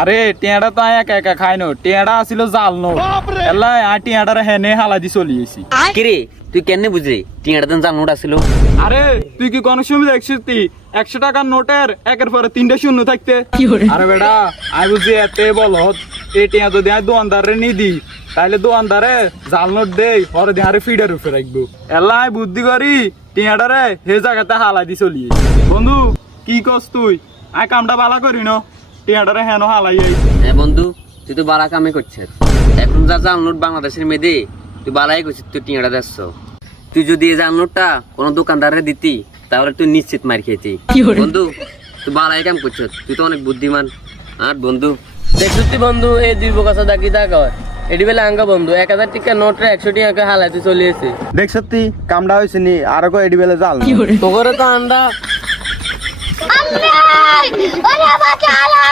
আরে টিয়াটা তো একা একা খাই নো, টিয়াটা আসিল জাল নো এলা টিয়াটার হেনে হালাদি চলিয়েছি। কিরে তুই কেন বুঝলি টিয়াটা দিন জাল নোট আসিল? আরে তুই কি কোন সময় দেখছিস 100 টাকার নোটের একের পরে 3টা শূন্য থাকতে? আরে বেটা আমি বুঝি এতে বল এই টিয়া যদি আমি দোয়ানদারে নি দি তাইলে দোয়ানদারে জাল নোট দেই পরে দিয়ে আরে ফিডার উপরে রাখবো। এলা আমি বুদ্ধি করি টিয়াটারে হে জায়গাতে হালাদি চলিয়ে। বন্ধু কি কস তুই? আমি কামটা ভালো করি ন, টিয়াটারে হেন হালাই। হ্যাঁ বন্ধু, তুই তো বালা কামে করছিস। এখন যা জাল নোট বাংলাদেশের মেয়েদে তুই বালাই করছিস, তুই টিয়াটা দেখছ। তুই যদি এই জাল নোটটা কোনো দোকানদারে দিতি তাহলে তুই নিশ্চিত মার খেতি। বন্ধু তুই বালাই কাম করছিস, তুই তো অনেক বুদ্ধিমান। আর বন্ধু দেখছিস বন্ধু এই দুই বকাসা দাকি দাগ হয় এটি বেলা আঙ্গা বন্ধু 1000 টাকা নোটরে 100 টাকা হালাইতে চলিয়েছে। দেখ সত্যি কামটা হয়েছে নি আর এডি বেলে জাল তোরে তো আন্ডা আল্লাহ ওরে বাঁচালে